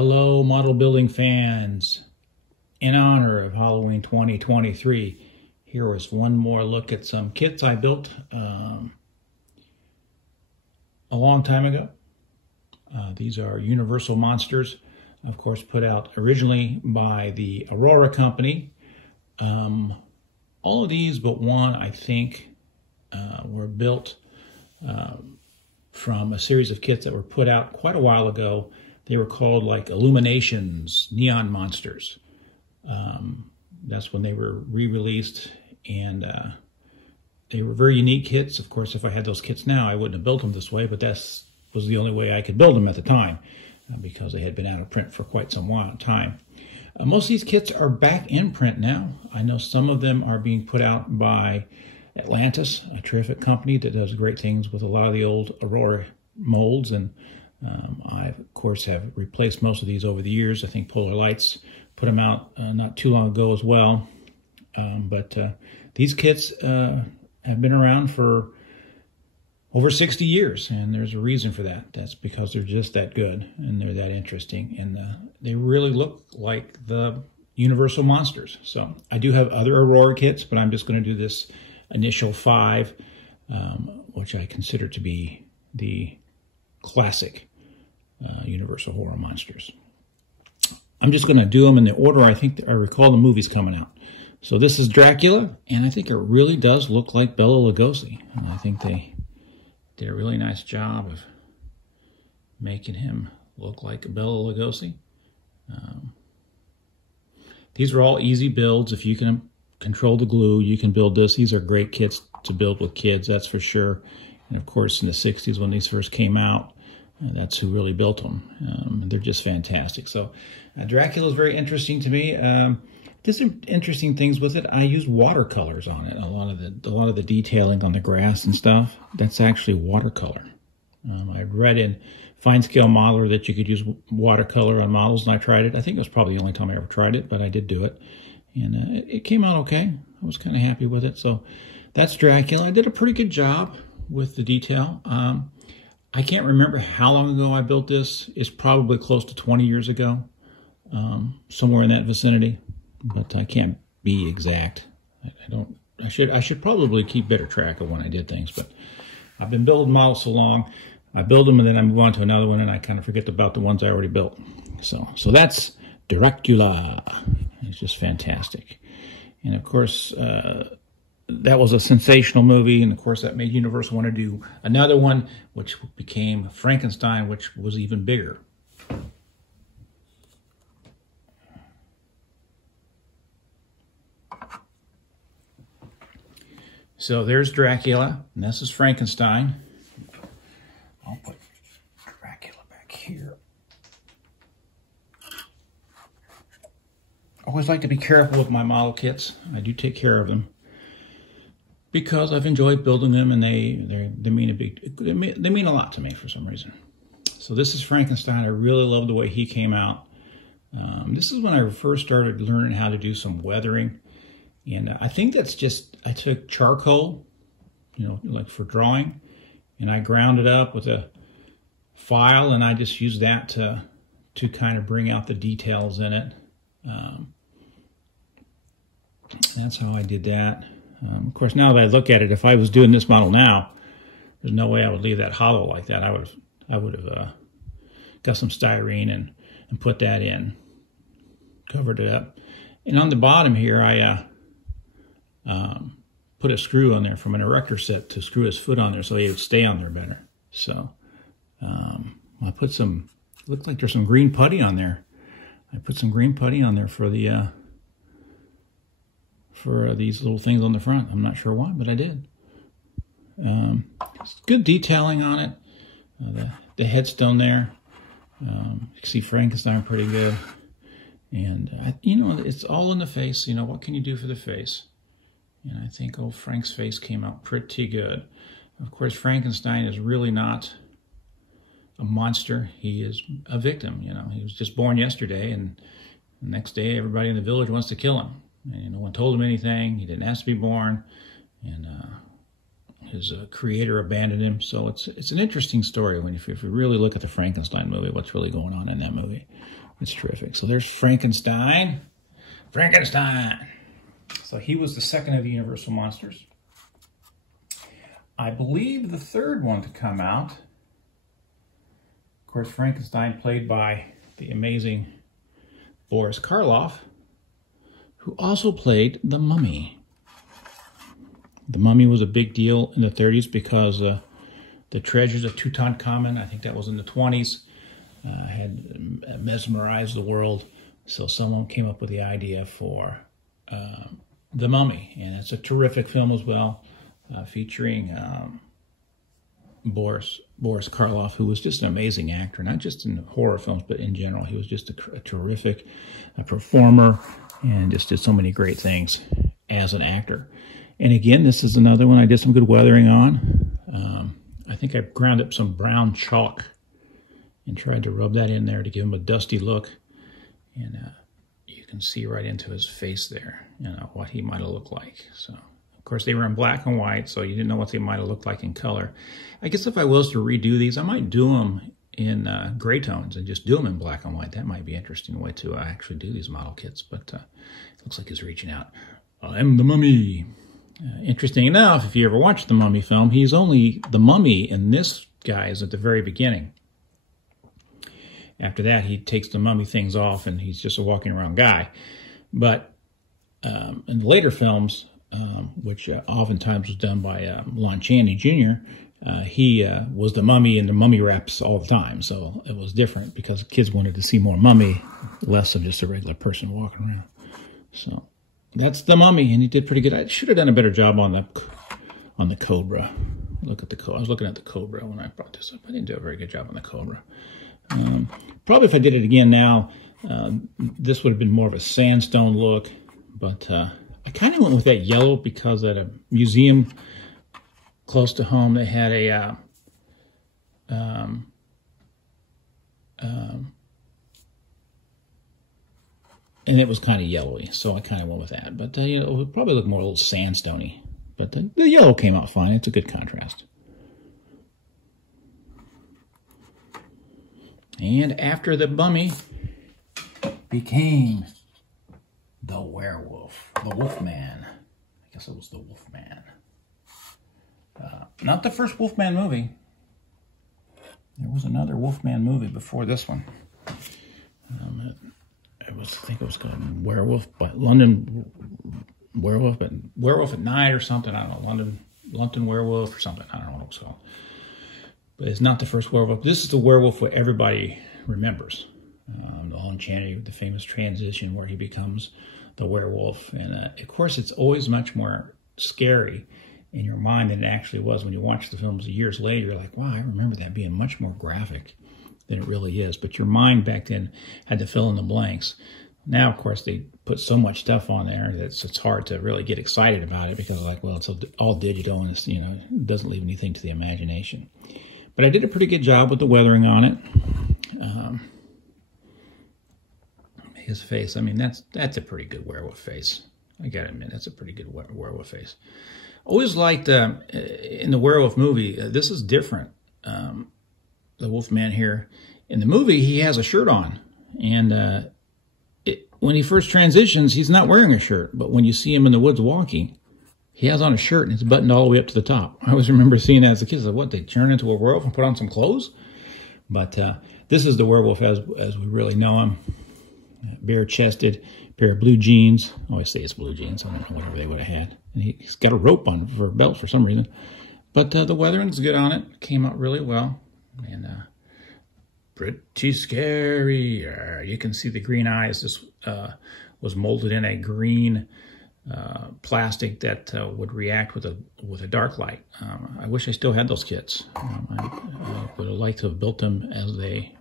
Hello, model building fans. In honor of Halloween 2023, here is one more look at some kits I built a long time ago. These are Universal monsters, of course, put out originally by the Aurora company. All of these but one, I think, were built from a series of kits that were put out quite a while ago. They were called like Illuminations Neon Monsters. That's when they were re-released, and they were very unique kits. Of course, if I had those kits now, I wouldn't have built them this way, but that was the only way I could build them at the time because they had been out of print for quite some time. Most of these kits are back in print now. I know some of them are being put out by Atlantis, a terrific company that does great things with a lot of the old Aurora molds, and I, of course, have replaced most of these over the years. I think Polar Lights put them out not too long ago as well. But these kits have been around for over 60 years, and there's a reason for that. That's because they're just that good, and they're that interesting, and they really look like the Universal monsters. So I do have other Aurora kits, but I'm just going to do this initial 5, which I consider to be the classic Universal horror monsters. I'm just going to do them in the order I think I recall the movies coming out. So this is Dracula, and I think it really does look like Bela Lugosi. And I think they did a really nice job of making him look like Bela Lugosi. These are all easy builds. If you can control the glue, you can build this. These are great kits to build with kids, that's for sure. And of course, in the 60s when these first came out, that's who really built them. They're just fantastic. So Dracula is very interesting to me. There's some interesting things with it. I use watercolors on it. A lot of the detailing on the grass and stuff, that's actually watercolor. I read in Fine Scale Modeler that you could use watercolor on models, and I tried it. I think it was probably the only time I ever tried it, but I did do it. And it came out okay. I was kind of happy with it. So that's Dracula. I did a pretty good job with the detail. I can't remember how long ago I built this. It's probably close to 20 years ago, somewhere in that vicinity, but I can't be exact. I should probably keep better track of when I did things, but I've been building models so long. I build them and then I move on to another one, and I kind of forget about the ones I already built. So that's Dracula. It's just fantastic. And of course, that was a sensational movie, and of course that made Universal want to do another one, which became Frankenstein, which was even bigger. So there's Dracula, and this is Frankenstein. I'll put Dracula back here. I always like to be careful with my model kits. I do take care of them, because I've enjoyed building them, and they mean a lot to me for some reason. So this is Frankenstein. I really love the way he came out. This is when I first started learning how to do some weathering, and I think that's just, I took charcoal, like for drawing, and I ground it up with a file, and I just used that to kind of bring out the details in it. That's how I did that. Of course, now that I look at it, if I was doing this model now, there's no way I would leave that hollow like that. I would have got some styrene and put that in, covered it up. And on the bottom here, I put a screw on there from an erector set to screw his foot on there so he would stay on there better. So I put some, looked like there's some green putty on there. I put some green putty on there for the these little things on the front. I'm not sure why, but I did. Good detailing on it. The headstone there. You can see Frankenstein pretty good. And, it's all in the face. What can you do for the face? And I think old Frank's face came out pretty good. Of course, Frankenstein is really not a monster. He is a victim. He was just born yesterday, and the next day everybody in the village wants to kill him. And no one told him anything. He didn't ask to be born, and his creator abandoned him. So it's an interesting story if you really look at the Frankenstein movie, what's really going on in that movie. It's terrific. So there's Frankenstein. Frankenstein. So he was the second of the Universal monsters. I believe the third one to come out, of course, Frankenstein, played by the amazing Boris Karloff, who also played the Mummy. The Mummy was a big deal in the 30s because the treasures of Tutankhamun, I think that was in the 20s, had mesmerized the world. So someone came up with the idea for The Mummy, and it's a terrific film as well, featuring Boris Karloff, who was just an amazing actor, not just in horror films, but in general. He was just a terrific performer and just did so many great things as an actor. And again, this is another one I did some good weathering on. I think I ground up some brown chalk and tried to rub that in there to give him a dusty look. And you can see right into his face there, you know, what he might have looked like. So, of course, they were in black and white, so you didn't know what they might have looked like in color. I guess if I was to redo these, I might do them in gray tones and just do them in black and white. That might be an interesting way to actually do these model kits, but it looks like he's reaching out. I'm the Mummy. Interesting enough, if you ever watch the Mummy film, he's only the Mummy, and this guy is at the very beginning. After that, he takes the mummy things off, and he's just a walking around guy. But in the later films, which oftentimes was done by Lon Chaney Jr., he was the Mummy in the mummy wraps all the time. So it was different because kids wanted to see more Mummy, less of just a regular person walking around. So that's the Mummy, and he did pretty good. I should have done a better job on the Cobra. Look at the I was looking at the Cobra when I brought this up. I didn't do a very good job on the Cobra. Probably if I did it again now, this would have been more of a sandstone look, but I kind of went with that yellow because at a museum close to home, they had a and it was kind of yellowy, so I kind of went with that. But you know, it would probably look more a little sandstony. But the yellow came out fine. It's a good contrast. And after the Mummy became the werewolf, the Wolfman. I guess it was the Wolfman. Not the first Wolfman movie. There was another Wolfman movie before this one. I think it was called Werewolf, but London Werewolf, but Werewolf at Night or something. I don't know, London Werewolf or something. I don't know what it was called. But it's not the first werewolf. This is the werewolf that everybody remembers. Lon Chaney, the famous transition where he becomes the werewolf. And of course, it's always much more scary in your mind than it actually was when you watch the films years later. You're like, wow, I remember that being much more graphic than it really is. But your mind back then had to fill in the blanks. Now, of course, they put so much stuff on there that it's hard to really get excited about it because, like, well, it's all digital and it's, you know, it doesn't leave anything to the imagination. But I did a pretty good job with the weathering on it. His face, I mean, that's a pretty good werewolf face. I gotta admit, that's a pretty good werewolf face. Always liked, in the werewolf movie, this is different. The Wolfman here. In the movie, he has a shirt on. And when he first transitions, he's not wearing a shirt. But when you see him in the woods walking, he has on a shirt and it's buttoned all the way up to the top. I always remember seeing that as a kid. Like, what, they turn into a werewolf and put on some clothes? But this is the werewolf as we really know him. Bare-chested, pair of blue jeans. I always say it's blue jeans. I don't know whatever they would have had. And he's got a rope on for a belt for some reason. But the weathering's good on it. Came out really well. And pretty scary. You can see the green eyes. This was molded in a green plastic that would react with a dark light. I wish I still had those kits. I would have liked to have built them as they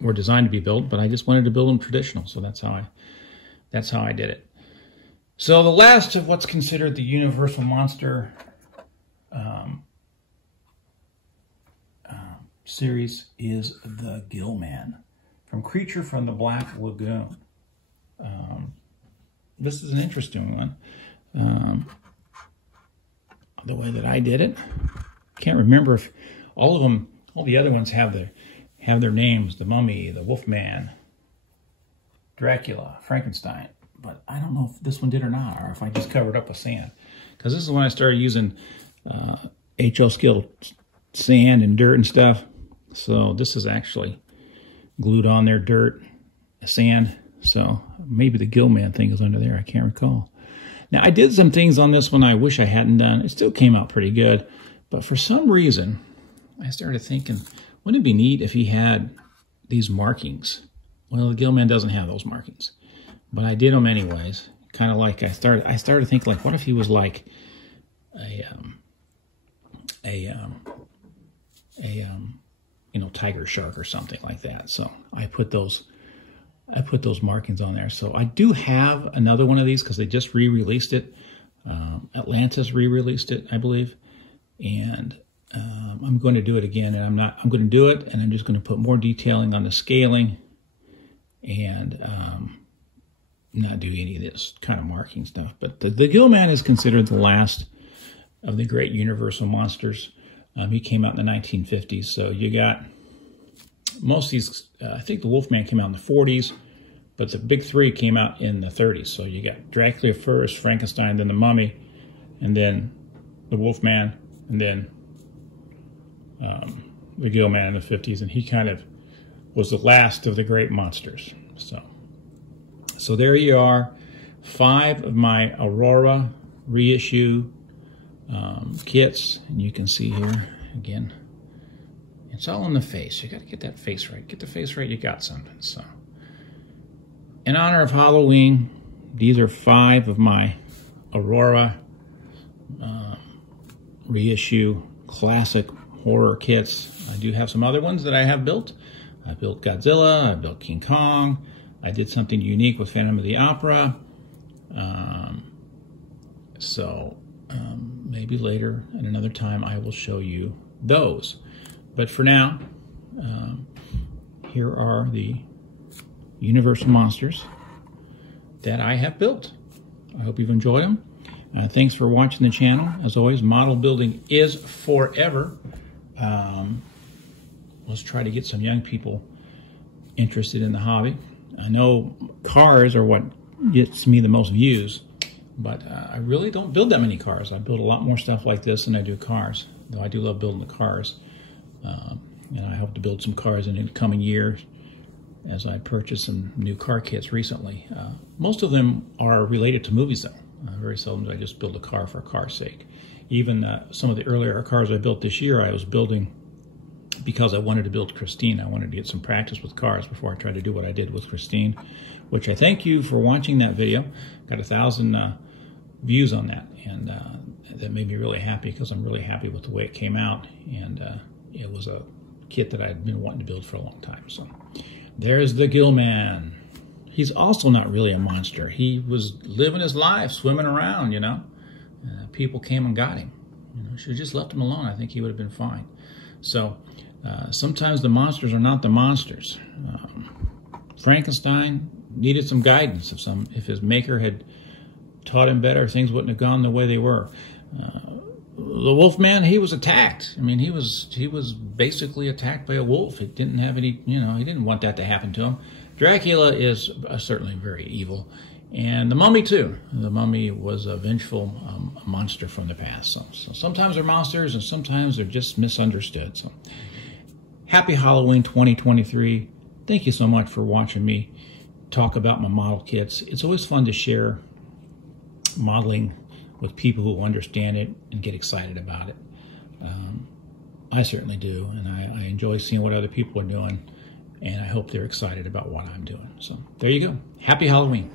were designed to be built, but I just wanted to build them traditional, so that's how I did it. So the last of what's considered the Universal Monster series is the Gill-Man from Creature from the Black Lagoon. This is an interesting one. The way that I did it, can't remember if all the other ones have have their names: the Mummy, the Wolfman, Dracula, Frankenstein. But I don't know if this one did or not, or if I just covered up with sand. Because this is when I started using HL Skill sand and dirt and stuff. So this is actually glued on there, dirt, sand. So maybe the Gillman thing is under there. I can't recall. Now, I did some things on this one I wish I hadn't done. It still came out pretty good. But for some reason, I started thinking, wouldn't it be neat if he had these markings? Well, the Gillman doesn't have those markings. But I did them anyways. Kind of like I started thinking, like, what if he was like you know, tiger shark or something like that. So I put those markings on there. So I do have another one of these because they just re-released it. Atlantis re-released it, I believe, and I'm going to do it again. And I'm going to do it, and I'm just going to put more detailing on the scaling, and not do any of this kind of marking stuff. But the Gillman is considered the last of the great Universal monsters. He came out in the 1950s, so you got most of these. I think the Wolfman came out in the 40s, but the big three came out in the 30s. So you got Dracula first, Frankenstein, then the Mummy, and then the Wolfman, and then the Gillman in the 50s, and he kind of was the last of the great monsters. So there you are, 5 of my Aurora reissue kits, and you can see here again, it's all in the face. You got to get that face right. Get the face right, you got something. So in honor of Halloween, these are 5 of my Aurora reissue classic horror kits. I do have some other ones that I have built. I built Godzilla, I built King Kong, I did something unique with Phantom of the Opera. Maybe later at another time I will show you those. But for now, here are the Universal monsters that I have built. I hope you've enjoyed them. Thanks for watching the channel. As always, model building is forever. Let's try to get some young people interested in the hobby. I know cars are what gets me the most views, but I really don't build that many cars. I build a lot more stuff like this than I do cars, though I do love building the cars. And I hope to build some cars in the coming years as I purchase some new car kits recently. Most of them are related to movies, though. Very seldom do I just build a car for a car's sake. Even some of the earlier cars I built this year, I was building because I wanted to build Christine. I wanted to get some practice with cars before I tried to do what I did with Christine, which I thank you for watching that video. Got 1,000 views on that, and that made me really happy because I'm really happy with the way it came out, and it was a kit that I'd been wanting to build for a long time. So there's the Gillman. He's also not really a monster. He was living his life, swimming around, you know. People came and got him. You know, should have just left him alone. I think he would have been fine. So sometimes the monsters are not the monsters. Frankenstein needed some guidance. If his maker had taught him better, things wouldn't have gone the way they were. The Wolfman, he was attacked. I mean, he was basically attacked by a wolf. It didn't have any, you know, he didn't want that to happen to him. Dracula is certainly very evil. And the Mummy, too. The Mummy was a vengeful monster from the past. So sometimes they're monsters, and sometimes they're just misunderstood. So, happy Halloween 2023. Thank you so much for watching me talk about my model kits. It's always fun to share modeling with people who understand it and get excited about it. I certainly do, and I enjoy seeing what other people are doing, and I hope they're excited about what I'm doing. So there you go. Happy Halloween.